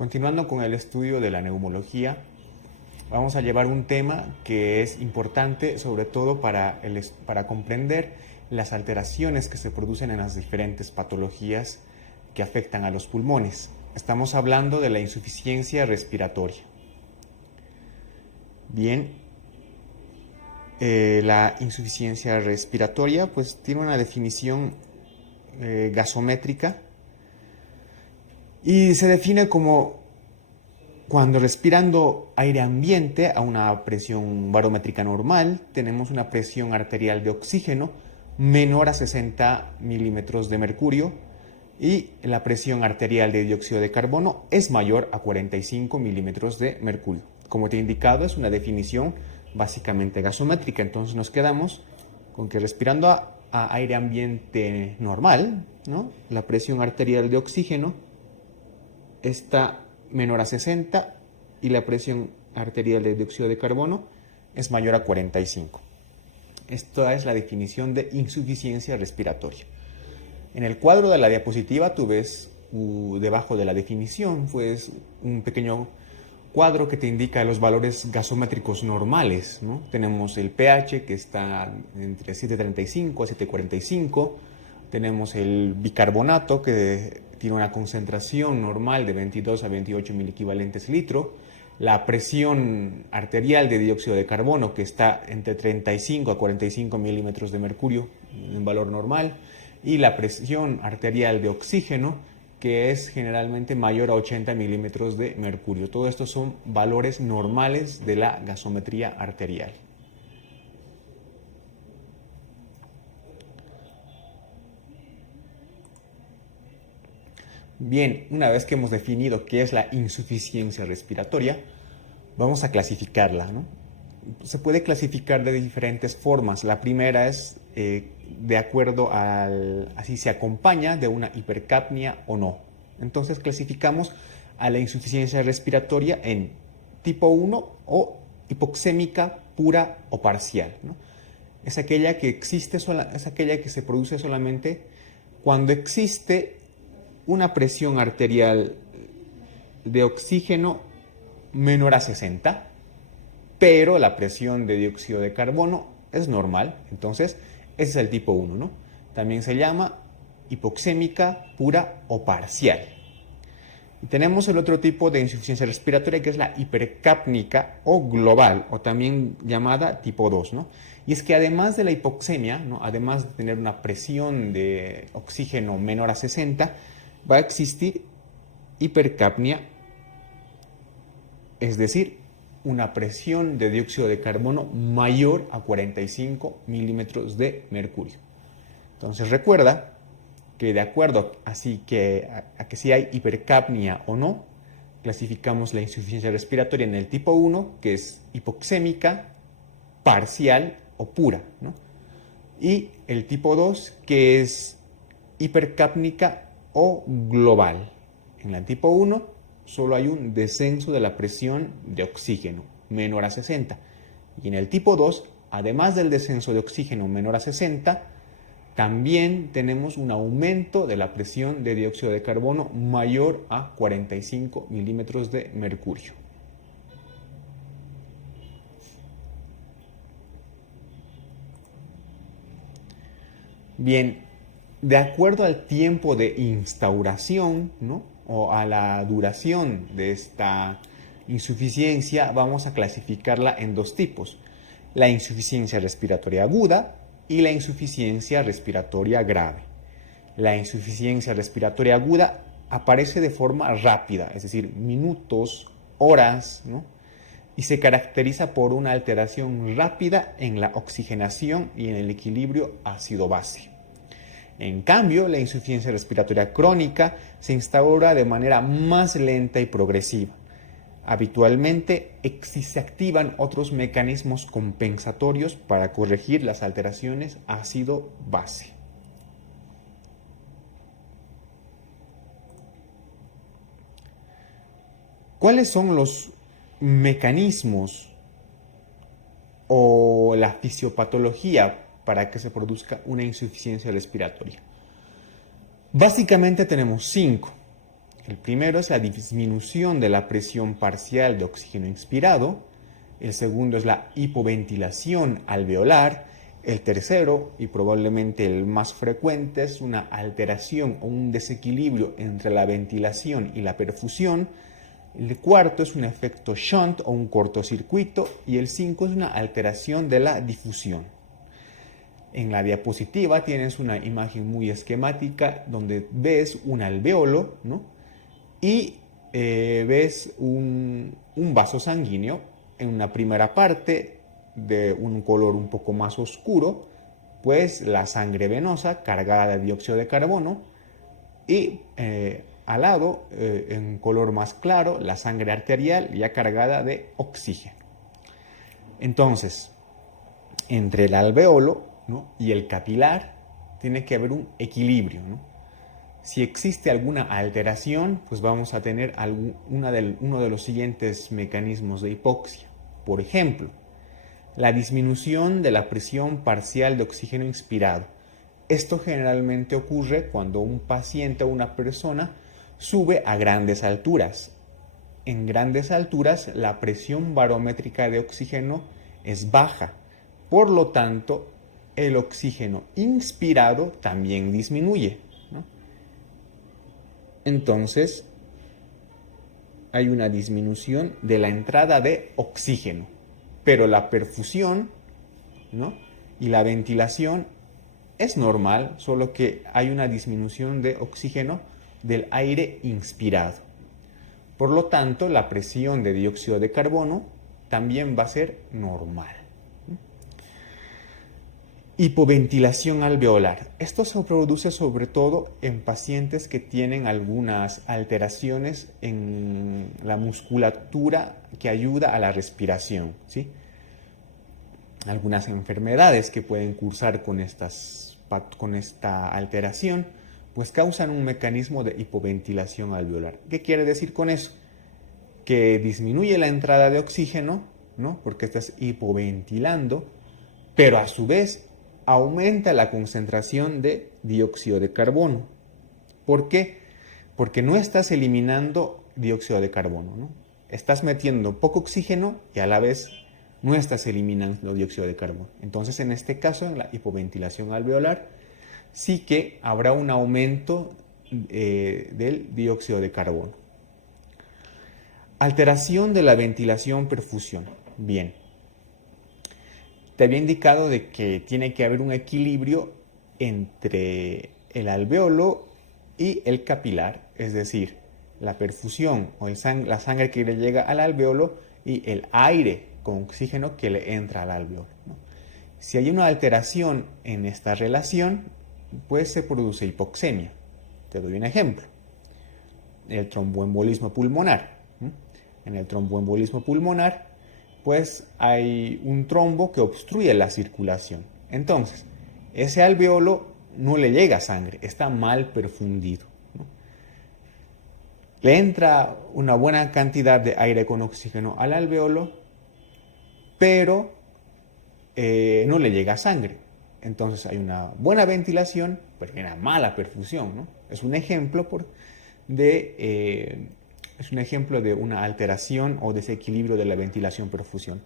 Continuando con el estudio de la neumología, vamos a llevar un tema que es importante sobre todo para comprender las alteraciones que se producen en las diferentes patologías que afectan a los pulmones. Estamos hablando de la insuficiencia respiratoria. Bien, la insuficiencia respiratoria pues tiene una definición gasométrica y se define como cuando respirando aire ambiente a una presión barométrica normal tenemos una presión arterial de oxígeno menor a 60 milímetros de mercurio y la presión arterial de dióxido de carbono es mayor a 45 milímetros de mercurio. Como te he indicado, es una definición básicamente gasométrica, entonces nos quedamos con que respirando a aire ambiente normal, ¿no?, la presión arterial de oxígeno está menor a 60 y la presión arterial de dióxido de carbono es mayor a 45. Esta es la definición de insuficiencia respiratoria. En el cuadro de la diapositiva tú ves debajo de la definición pues un pequeño cuadro que te indica los valores gasométricos normales, ¿no? Tenemos el pH que está entre 7.35 a 7.45, tenemos el bicarbonato que tiene una concentración normal de 22 a 28 miliequivalentes litro, la presión arterial de dióxido de carbono que está entre 35 a 45 milímetros de mercurio en valor normal, y la presión arterial de oxígeno que es generalmente mayor a 80 milímetros de mercurio. Todo esto son valores normales de la gasometría arterial. Bien, una vez que hemos definido qué es la insuficiencia respiratoria, vamos a clasificarla, ¿no? Se puede clasificar de diferentes formas. La primera es de acuerdo a si se acompaña de una hipercapnia o no. Entonces clasificamos a la insuficiencia respiratoria en tipo 1 o hipoxémica pura o parcial, ¿no? Es aquella que es aquella que se produce solamente cuando existe una presión arterial de oxígeno menor a 60, pero la presión de dióxido de carbono es normal. Entonces, ese es el tipo 1, ¿no? También se llama hipoxémica pura o parcial. Y tenemos el otro tipo de insuficiencia respiratoria que es la hipercápnica o global, o también llamada tipo 2, ¿no? Y es que además de la hipoxemia, ¿no?, además de tener una presión de oxígeno menor a 60, va a existir hipercapnia, es decir, una presión de dióxido de carbono mayor a 45 milímetros de mercurio. Entonces recuerda que de acuerdo a que si hay hipercapnia o no, clasificamos la insuficiencia respiratoria en el tipo 1, que es hipoxémica, parcial o pura, ¿no?, y el tipo 2, que es hipercápnica o global. En el tipo 1 solo hay un descenso de la presión de oxígeno menor a 60. Y en el tipo 2, además del descenso de oxígeno menor a 60, también tenemos un aumento de la presión de dióxido de carbono mayor a 45 milímetros de mercurio. Bien, de acuerdo al tiempo de instauración, ¿no?, o a la duración de esta insuficiencia, vamos a clasificarla en dos tipos: la insuficiencia respiratoria aguda y la insuficiencia respiratoria grave. La insuficiencia respiratoria aguda aparece de forma rápida, es decir, minutos, horas, ¿no?, y se caracteriza por una alteración rápida en la oxigenación y en el equilibrio ácido-base. En cambio, la insuficiencia respiratoria crónica se instaura de manera más lenta y progresiva. Habitualmente se activan otros mecanismos compensatorios para corregir las alteraciones ácido-base. ¿Cuáles son los mecanismos o la fisiopatología para que se produzca una insuficiencia respiratoria? Básicamente tenemos 5. El primero es la disminución de la presión parcial de oxígeno inspirado. El segundo es la hipoventilación alveolar. El tercero, y probablemente el más frecuente, es una alteración o un desequilibrio entre la ventilación y la perfusión. El cuarto es un efecto shunt o un cortocircuito. Y el 5 es una alteración de la difusión. En la diapositiva tienes una imagen muy esquemática donde ves un alveolo, ¿no? Y ves un vaso sanguíneo en una primera parte de un color un poco más oscuro, pues la sangre venosa cargada de dióxido de carbono, y al lado, en color más claro, la sangre arterial ya cargada de oxígeno. Entonces, entre el alveolo, ¿no?, y el capilar tiene que haber un equilibrio, ¿no? Si existe alguna alteración, pues vamos a tener uno de los siguientes mecanismos de hipoxia. Por ejemplo, la disminución de la presión parcial de oxígeno inspirado. Esto generalmente ocurre cuando un paciente o una persona sube a grandes alturas. En grandes alturas, la presión barométrica de oxígeno es baja. Por lo tanto, el oxígeno inspirado también disminuye, ¿no? Entonces, hay una disminución de la entrada de oxígeno, pero la perfusión, ¿no?, y la ventilación es normal, solo que hay una disminución de oxígeno del aire inspirado. Por lo tanto, la presión de dióxido de carbono también va a ser normal. Hipoventilación alveolar. Esto se produce sobre todo en pacientes que tienen algunas alteraciones en la musculatura que ayuda a la respiración, ¿sí? Algunas enfermedades que pueden cursar con esta alteración, pues causan un mecanismo de hipoventilación alveolar. ¿Qué quiere decir con eso? Que disminuye la entrada de oxígeno, ¿no?, porque estás hipoventilando, pero a su vez aumenta la concentración de dióxido de carbono. ¿Por qué? Porque no estás eliminando dióxido de carbono, ¿no? Estás metiendo poco oxígeno y a la vez no estás eliminando dióxido de carbono. Entonces, en este caso, en la hipoventilación alveolar, sí que habrá un aumento del dióxido de carbono. Alteración de la ventilación-perfusión. Bien. Te había indicado de que tiene que haber un equilibrio entre el alveolo y el capilar, es decir, la perfusión o la sangre que le llega al alveolo y el aire con oxígeno que le entra al alveolo, ¿no? Si hay una alteración en esta relación, pues se produce hipoxemia. Te doy un ejemplo. El tromboembolismo pulmonar. En el tromboembolismo pulmonar, pues hay un trombo que obstruye la circulación. Entonces, ese alveolo no le llega sangre, está mal perfundido, ¿no? Le entra una buena cantidad de aire con oxígeno al alveolo, pero no le llega sangre. Entonces hay una buena ventilación, pero hay una mala perfusión, ¿no? Es un ejemplo de una alteración o desequilibrio de la ventilación-perfusión.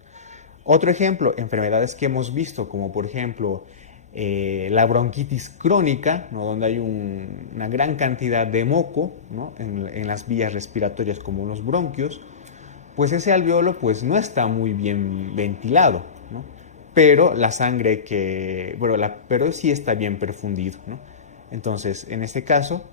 Otro ejemplo, enfermedades que hemos visto, como por ejemplo la bronquitis crónica, ¿no?, donde hay una gran cantidad de moco, ¿no?, en las vías respiratorias como los bronquios, pues ese alveolo pues, no está muy bien ventilado, ¿no?, pero la sangre pero sí está bien perfundido, ¿no? Entonces, en este caso,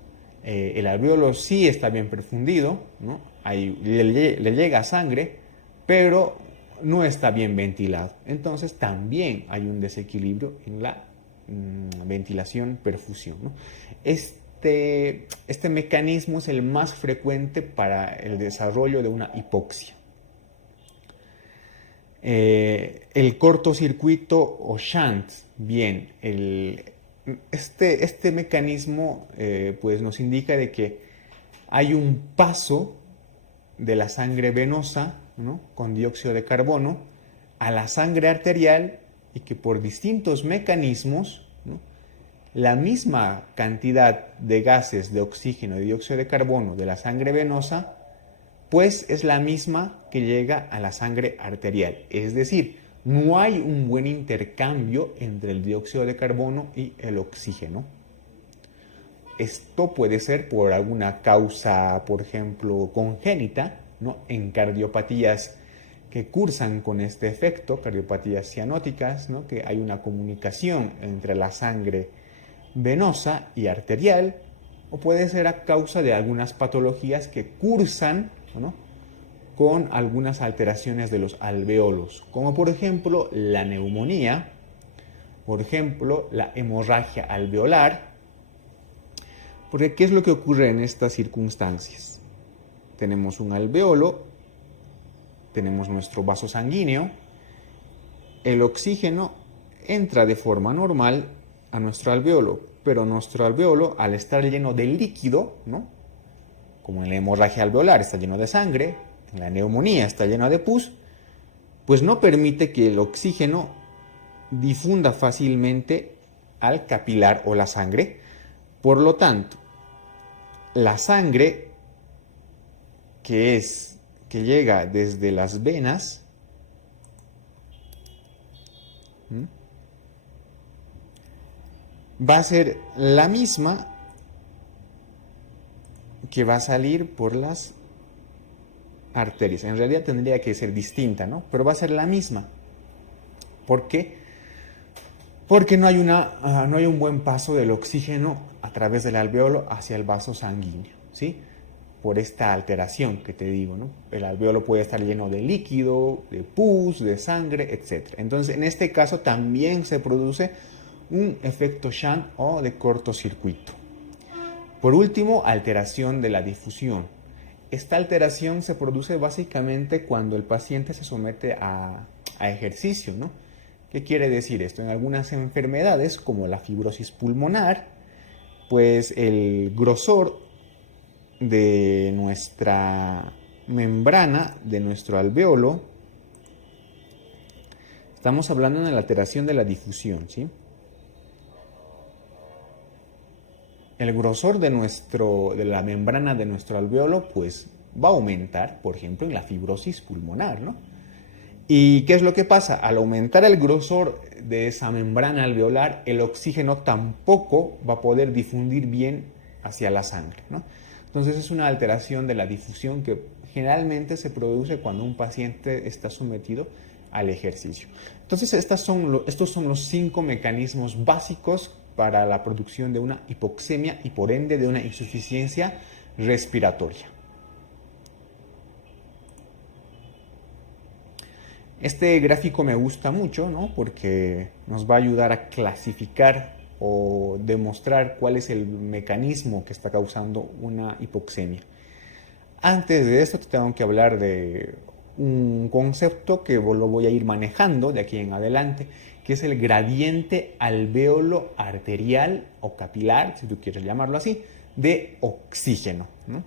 el alveolo sí está bien perfundido, ¿no? Le llega sangre, pero no está bien ventilado. Entonces también hay un desequilibrio en la ventilación-perfusión, ¿no? Este mecanismo es el más frecuente para el desarrollo de una hipoxia. El cortocircuito o shunt, bien, este mecanismo pues nos indica de que hay un paso de la sangre venosa, ¿no?, con dióxido de carbono a la sangre arterial y que por distintos mecanismos, ¿no?, la misma cantidad de gases de oxígeno y dióxido de carbono de la sangre venosa, pues es la misma que llega a la sangre arterial. Es decir, no hay un buen intercambio entre el dióxido de carbono y el oxígeno. Esto puede ser por alguna causa, por ejemplo, congénita, ¿no? En cardiopatías que cursan con este efecto, cardiopatías cianóticas, ¿no? Que hay una comunicación entre la sangre venosa y arterial, o puede ser a causa de algunas patologías que cursan, ¿no? Con algunas alteraciones de los alvéolos, como por ejemplo la neumonía, por ejemplo la hemorragia alveolar. Porque ¿qué es lo que ocurre en estas circunstancias? Tenemos un alvéolo, tenemos nuestro vaso sanguíneo, el oxígeno entra de forma normal a nuestro alvéolo, pero nuestro alvéolo, al estar lleno de líquido, ¿no? Como en la hemorragia alveolar está lleno de sangre, en la neumonía está lleno de pus, pues no permite que el oxígeno difunda fácilmente al capilar o la sangre. Por lo tanto, la sangre que llega desde las venas va a ser la misma que va a salir por las arterias. En realidad tendría que ser distinta, ¿no? Pero va a ser la misma. ¿Por qué? Porque no hay un buen paso del oxígeno a través del alvéolo hacia el vaso sanguíneo, ¿sí? Por esta alteración que te digo, ¿no? El alvéolo puede estar lleno de líquido, de pus, de sangre, etc. Entonces, en este caso también se produce un efecto Shandt o de cortocircuito. Por último, alteración de la difusión. Esta alteración se produce básicamente cuando el paciente se somete a ejercicio, ¿no? ¿Qué quiere decir esto? En algunas enfermedades, como la fibrosis pulmonar, pues el grosor de nuestra membrana, de nuestro alvéolo, estamos hablando de la alteración de la difusión, ¿sí? El grosor de la membrana de nuestro alvéolo, pues va a aumentar, por ejemplo, en la fibrosis pulmonar, ¿no? ¿Y qué es lo que pasa? Al aumentar el grosor de esa membrana alveolar, el oxígeno tampoco va a poder difundir bien hacia la sangre, ¿no? Entonces es una alteración de la difusión que generalmente se produce cuando un paciente está sometido al ejercicio. Entonces estos son los 5 mecanismos básicos para la producción de una hipoxemia y por ende de una insuficiencia respiratoria. Este gráfico me gusta mucho, ¿no? Porque nos va a ayudar a clasificar o demostrar cuál es el mecanismo que está causando una hipoxemia. Antes de esto te tengo que hablar de un concepto que lo voy a ir manejando de aquí en adelante, que es el gradiente alvéolo arterial o capilar, si tú quieres llamarlo así, de oxígeno, ¿no?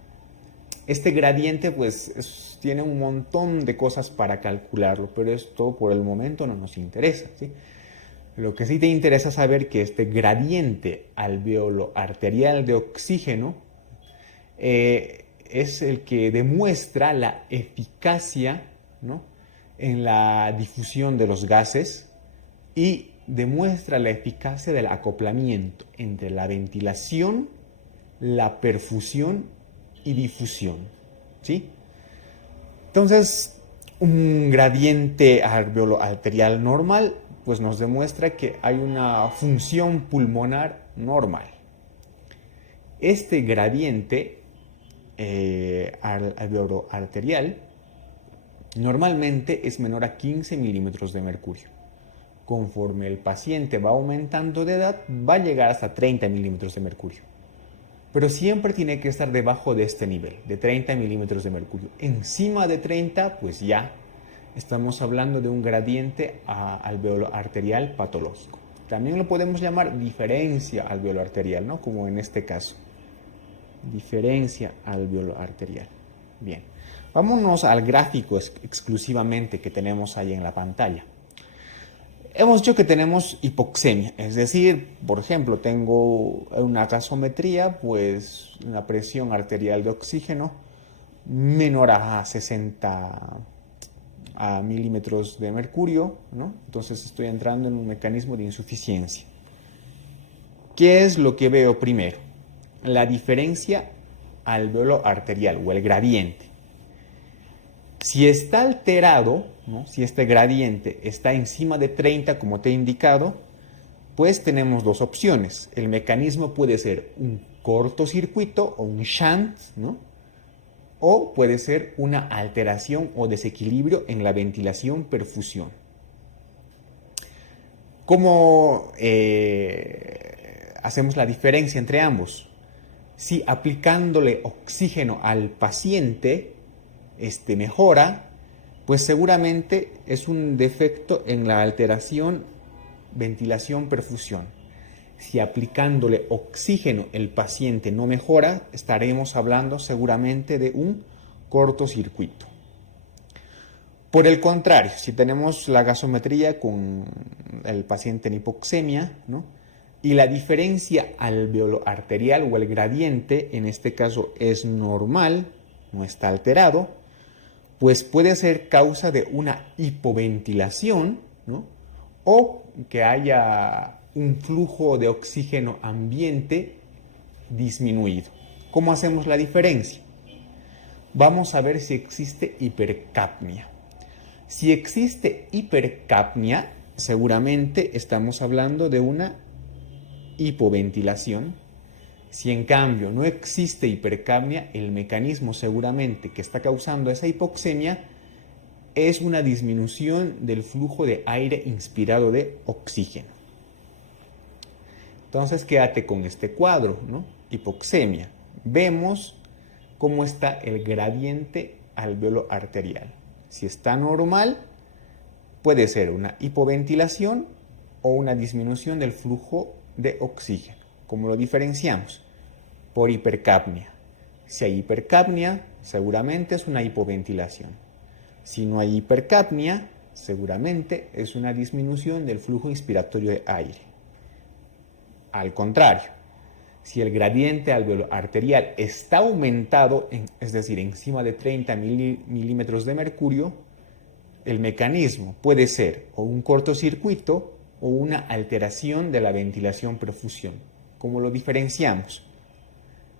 Este gradiente pues tiene un montón de cosas para calcularlo, pero esto por el momento no nos interesa, ¿sí? Lo que sí te interesa saber que este gradiente alvéolo arterial de oxígeno es el que demuestra la eficacia, ¿no? En la difusión de los gases y demuestra la eficacia del acoplamiento entre la ventilación, la perfusión y difusión, ¿sí? Entonces, un gradiente alvéolo arterial normal pues nos demuestra que hay una función pulmonar normal. Este gradiente alvéolo arterial normalmente es menor a 15 milímetros de mercurio. Conforme el paciente va aumentando de edad, va a llegar hasta 30 milímetros de mercurio. Pero siempre tiene que estar debajo de este nivel, de 30 milímetros de mercurio. Encima de 30, pues ya estamos hablando de un gradiente alvéolo arterial patológico. También lo podemos llamar diferencia alvéolo arterial, ¿no? Como en este caso. Diferencia alvéolo arterial. Bien. Vámonos al gráfico exclusivamente que tenemos ahí en la pantalla. Hemos dicho que tenemos hipoxemia, es decir, por ejemplo, tengo una gasometría, pues una presión arterial de oxígeno menor a 60 milímetros de mercurio, ¿no? Entonces estoy entrando en un mecanismo de insuficiencia. ¿Qué es lo que veo primero? La diferencia alveolo arterial o el gradiente. Si está alterado, ¿no? Si este gradiente está encima de 30, como te he indicado, pues tenemos dos opciones. El mecanismo puede ser un cortocircuito o un shunt, ¿no? O puede ser una alteración o desequilibrio en la ventilación-perfusión. ¿Cómo hacemos la diferencia entre ambos? Si aplicándole oxígeno al paciente, mejora, pues seguramente es un defecto en la alteración ventilación-perfusión. Si aplicándole oxígeno el paciente no mejora, estaremos hablando seguramente de un cortocircuito. Por el contrario, si tenemos la gasometría con el paciente en hipoxemia, ¿no? Y la diferencia alveolo-arterial o el gradiente, en este caso es normal, no está alterado, pues puede ser causa de una hipoventilación, ¿no? O que haya un flujo de oxígeno ambiente disminuido. ¿Cómo hacemos la diferencia? Vamos a ver si existe hipercapnia. Si existe hipercapnia, seguramente estamos hablando de una hipoventilación. Si en cambio no existe hipercapnia, el mecanismo seguramente que está causando esa hipoxemia es una disminución del flujo de aire inspirado de oxígeno. Entonces quédate con este cuadro, ¿no? Hipoxemia. Vemos cómo está el gradiente alveolo arterial. Si está normal, puede ser una hipoventilación o una disminución del flujo de oxígeno. ¿Cómo lo diferenciamos? Por hipercapnia. Si hay hipercapnia, seguramente es una hipoventilación. Si no hay hipercapnia, seguramente es una disminución del flujo inspiratorio de aire. Al contrario, si el gradiente alveolo arterial está aumentado, es decir, encima de 30 milímetros de mercurio, el mecanismo puede ser o un cortocircuito o una alteración de la ventilación-perfusión. ¿Cómo lo diferenciamos?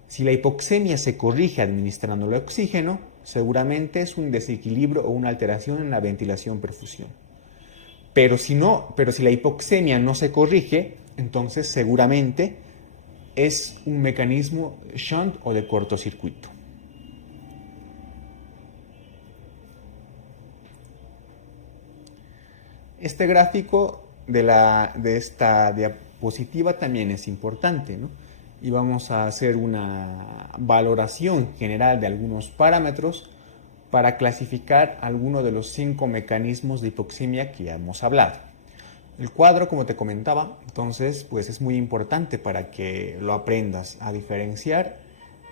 Si la hipoxemia se corrige administrándole oxígeno, seguramente es un desequilibrio o una alteración en la ventilación-perfusión. Pero si la hipoxemia no se corrige, entonces seguramente es un mecanismo shunt o de cortocircuito. Este gráfico de esta diapositiva también es importante, ¿no? Y vamos a hacer una valoración general de algunos parámetros para clasificar algunos de los 5 mecanismos de hipoxemia que ya hemos hablado. El cuadro, como te comentaba, entonces, pues es muy importante para que lo aprendas a diferenciar,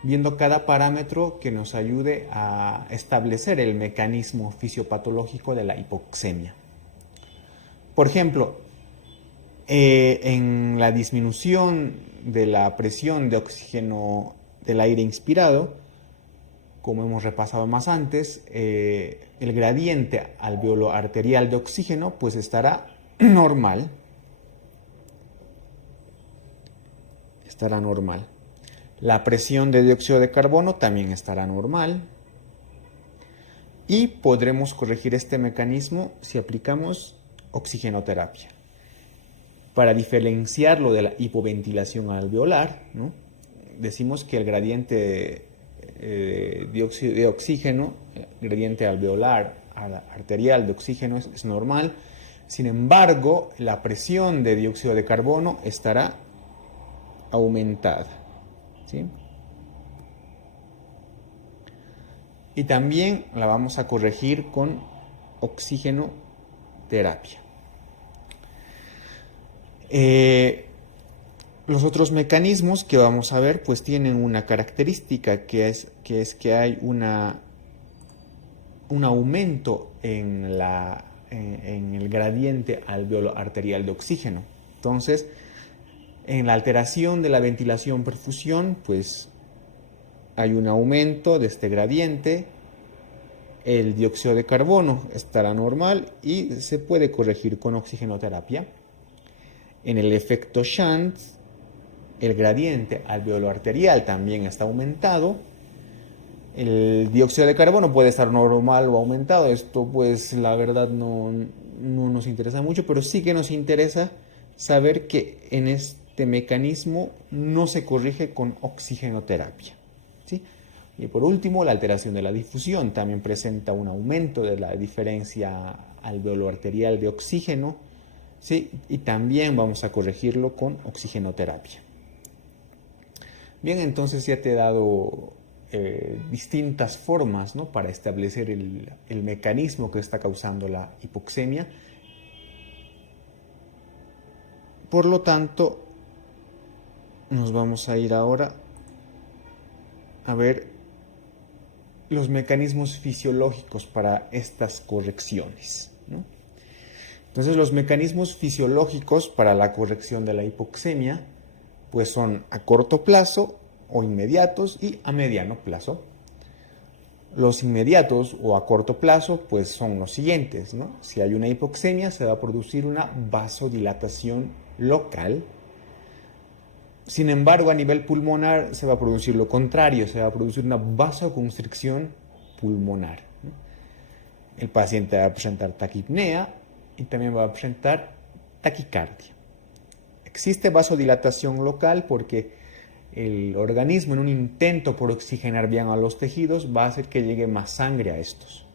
viendo cada parámetro que nos ayude a establecer el mecanismo fisiopatológico de la hipoxemia. Por ejemplo, en la disminución de la presión de oxígeno del aire inspirado, como hemos repasado más antes, el gradiente alveolo arterial de oxígeno pues estará normal. Estará normal. La presión de dióxido de carbono también estará normal. Y podremos corregir este mecanismo si aplicamos oxigenoterapia. Para diferenciarlo de la hipoventilación alveolar, ¿no? Decimos que el gradiente de dióxido de oxígeno, gradiente alveolar arterial de oxígeno es normal. Sin embargo, la presión de dióxido de carbono estará aumentada, ¿sí? Y también la vamos a corregir con oxigenoterapia. Los otros mecanismos que vamos a ver pues tienen una característica que es que hay un aumento en en el gradiente alveolo arterial de oxígeno. Entonces, en la alteración de la ventilación-perfusión, pues hay un aumento de este gradiente, el dióxido de carbono estará normal y se puede corregir con oxigenoterapia. En el efecto shunt, el gradiente alveolo arterial también está aumentado. El dióxido de carbono puede estar normal o aumentado. Esto pues la verdad no nos interesa mucho, pero sí que nos interesa saber que en este mecanismo no se corrige con oxigenoterapia, ¿sí? Y por último, la alteración de la difusión también presenta un aumento de la diferencia alveolo arterial de oxígeno, ¿sí? Y también vamos a corregirlo con oxigenoterapia. Bien, entonces ya te he dado distintas formas, ¿no?, para establecer el mecanismo que está causando la hipoxemia. Por lo tanto, nos vamos a ir ahora a ver los mecanismos fisiológicos para estas correcciones, ¿no? Entonces, los mecanismos fisiológicos para la corrección de la hipoxemia pues son a corto plazo o inmediatos y a mediano plazo. Los inmediatos o a corto plazo pues son los siguientes, ¿no? Si hay una hipoxemia, se va a producir una vasodilatación local. Sin embargo, a nivel pulmonar se va a producir lo contrario, se va a producir una vasoconstricción pulmonar, ¿no? El paciente va a presentar taquipnea y también va a presentar taquicardia. Existe vasodilatación local porque el organismo, en un intento por oxigenar bien a los tejidos, va a hacer que llegue más sangre a estos.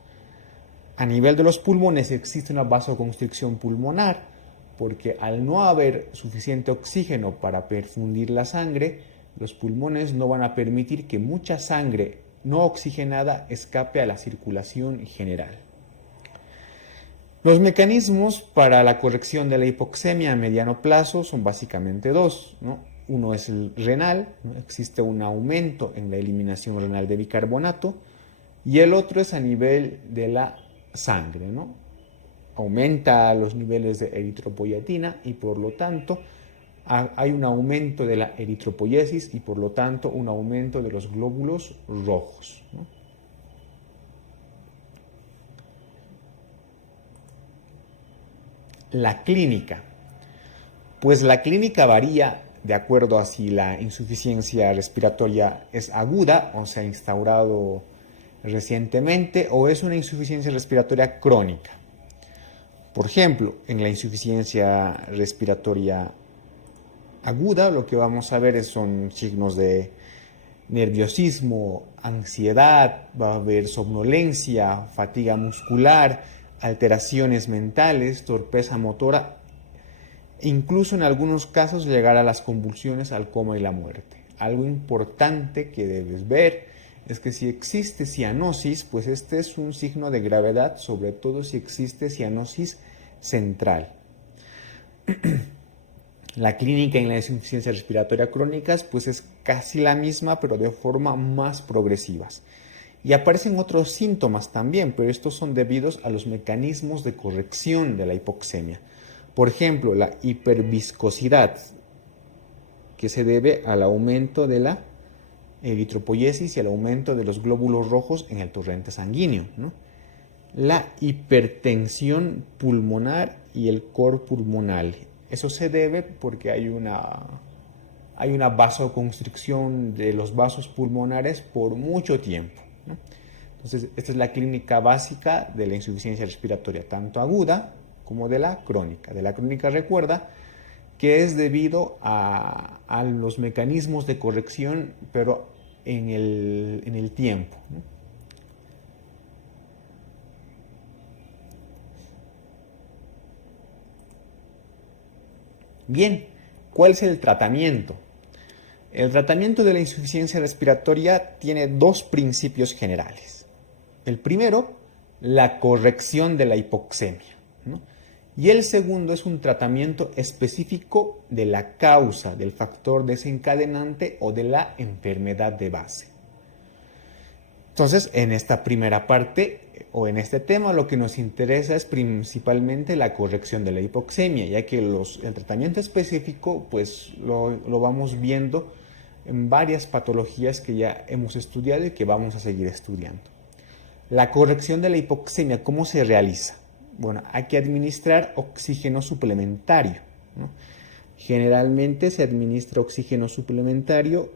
A nivel de los pulmones existe una vasoconstricción pulmonar, porque al no haber suficiente oxígeno para perfundir la sangre, los pulmones no van a permitir que mucha sangre no oxigenada escape a la circulación general. Los mecanismos para la corrección de la hipoxemia a mediano plazo son básicamente dos, ¿no? Uno es el renal, ¿no? Existe un aumento en la eliminación renal de bicarbonato, y el otro es a nivel de la sangre, ¿no? Aumenta los niveles de eritropoyetina y por lo tanto hay un aumento de la eritropoyesis y por lo tanto un aumento de los glóbulos rojos, ¿no? La clínica. Pues la clínica varía de acuerdo a si la insuficiencia respiratoria es aguda o se ha instaurado recientemente o es una insuficiencia respiratoria crónica. Por ejemplo, en la insuficiencia respiratoria aguda lo que vamos a ver son signos de nerviosismo, ansiedad, va a haber somnolencia, fatiga muscular, alteraciones mentales, torpeza motora, incluso en algunos casos llegar a las convulsiones, al coma y la muerte. Algo importante que debes ver es que si existe cianosis, pues este es un signo de gravedad, sobre todo si existe cianosis central. La clínica en la insuficiencia respiratoria crónica pues es casi la misma, pero de forma más progresivas. Y aparecen otros síntomas también, pero estos son debidos a los mecanismos de corrección de la hipoxemia. Por ejemplo, la hiperviscosidad, que se debe al aumento de la eritropoyesis y al aumento de los glóbulos rojos en el torrente sanguíneo, ¿no? La hipertensión pulmonar y el cor pulmonal. Eso se debe porque hay una vasoconstricción de los vasos pulmonares por mucho tiempo, ¿no? Entonces, esta es la clínica básica de la insuficiencia respiratoria, tanto aguda como de la crónica. De la crónica, recuerda que es debido a los mecanismos de corrección, pero en el tiempo, ¿no? Bien, ¿cuál es el tratamiento? El tratamiento de la insuficiencia respiratoria tiene dos principios generales. El primero, la corrección de la hipoxemia, ¿no? Y el segundo es un tratamiento específico de la causa, del factor desencadenante o de la enfermedad de base. Entonces, en esta primera parte o en este tema lo que nos interesa es principalmente la corrección de la hipoxemia, ya que el tratamiento específico pues lo vamos viendo en varias patologías que ya hemos estudiado y que vamos a seguir estudiando. La corrección de la hipoxemia, ¿cómo se realiza? Bueno, hay que administrar oxígeno suplementario, ¿no? Generalmente se administra oxígeno suplementario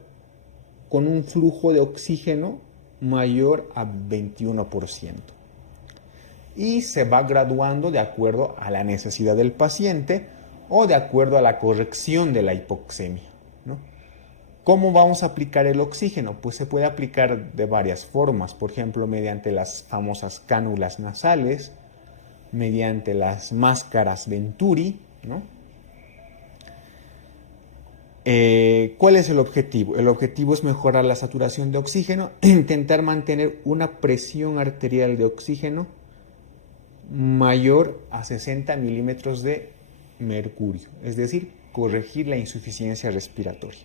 con un flujo de oxígeno mayor a 21%. Y se va graduando de acuerdo a la necesidad del paciente o de acuerdo a la corrección de la hipoxemia, ¿no? ¿Cómo vamos a aplicar el oxígeno? Pues se puede aplicar de varias formas, por ejemplo, mediante las famosas cánulas nasales, mediante las máscaras Venturi, ¿no? ¿Cuál es el objetivo? El objetivo es mejorar la saturación de oxígeno, intentar mantener una presión arterial de oxígeno mayor a 60 milímetros de mercurio, es decir, corregir la insuficiencia respiratoria.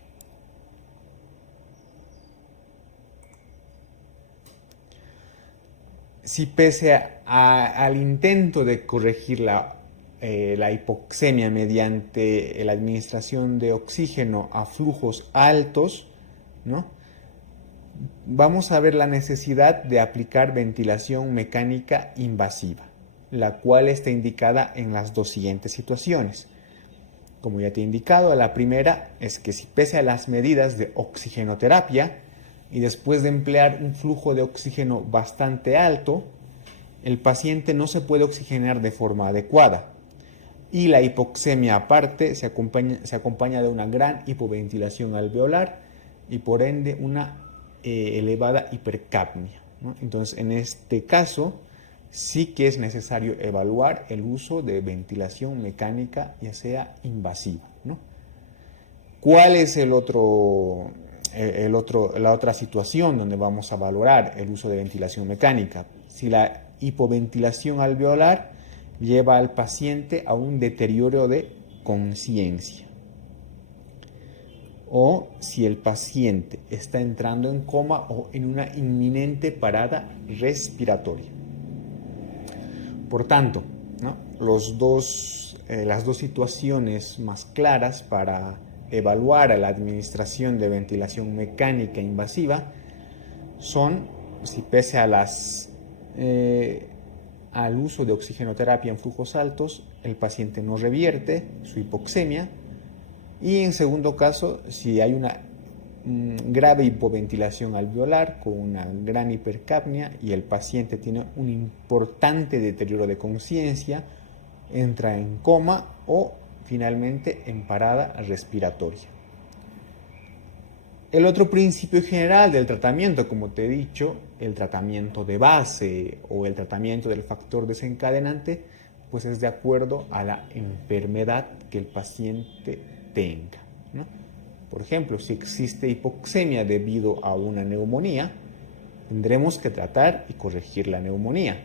Si pese al intento de corregir la hipoxemia mediante la administración de oxígeno a flujos altos, ¿no? Vamos a ver la necesidad de aplicar ventilación mecánica invasiva, la cual está indicada en las dos siguientes situaciones. Como ya te he indicado, la primera es que si pese a las medidas de oxigenoterapia y después de emplear un flujo de oxígeno bastante alto, el paciente no se puede oxigenar de forma adecuada y la hipoxemia aparte se acompaña de una gran hipoventilación alveolar y por ende una elevada hipercapnia, ¿no? Entonces, en este caso sí que es necesario evaluar el uso de ventilación mecánica, ya sea invasiva, ¿no? ¿Cuál es la otra situación donde vamos a valorar el uso de ventilación mecánica? Si la hipoventilación alveolar lleva al paciente a un deterioro de conciencia, o si el paciente está entrando en coma o en una inminente parada respiratoria. Por tanto, ¿no? Las dos situaciones más claras para evaluar a la administración de ventilación mecánica invasiva son si pese al uso de oxigenoterapia en flujos altos, el paciente no revierte su hipoxemia, y en segundo caso, si hay una grave hipoventilación alveolar con una gran hipercapnia y el paciente tiene un importante deterioro de conciencia, entra en coma o finalmente en parada respiratoria. El otro principio general del tratamiento, como te he dicho, el tratamiento de base o el tratamiento del factor desencadenante, pues es de acuerdo a la enfermedad que el paciente tenga, ¿no? Por ejemplo, si existe hipoxemia debido a una neumonía, tendremos que tratar y corregir la neumonía.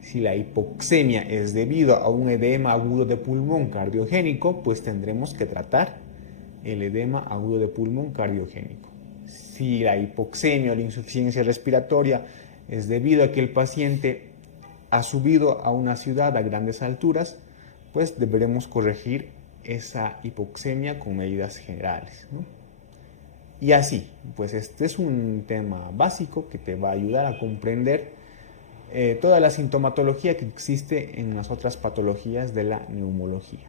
Si la hipoxemia es debido a un edema agudo de pulmón cardiogénico, pues tendremos que tratar el edema agudo de pulmón cardiogénico. Si la hipoxemia o la insuficiencia respiratoria es debido a que el paciente ha subido a una ciudad a grandes alturas, pues deberemos corregir esa hipoxemia con medidas generales, ¿no? Y así, pues este es un tema básico que te va a ayudar a comprender toda la sintomatología que existe en las otras patologías de la neumología.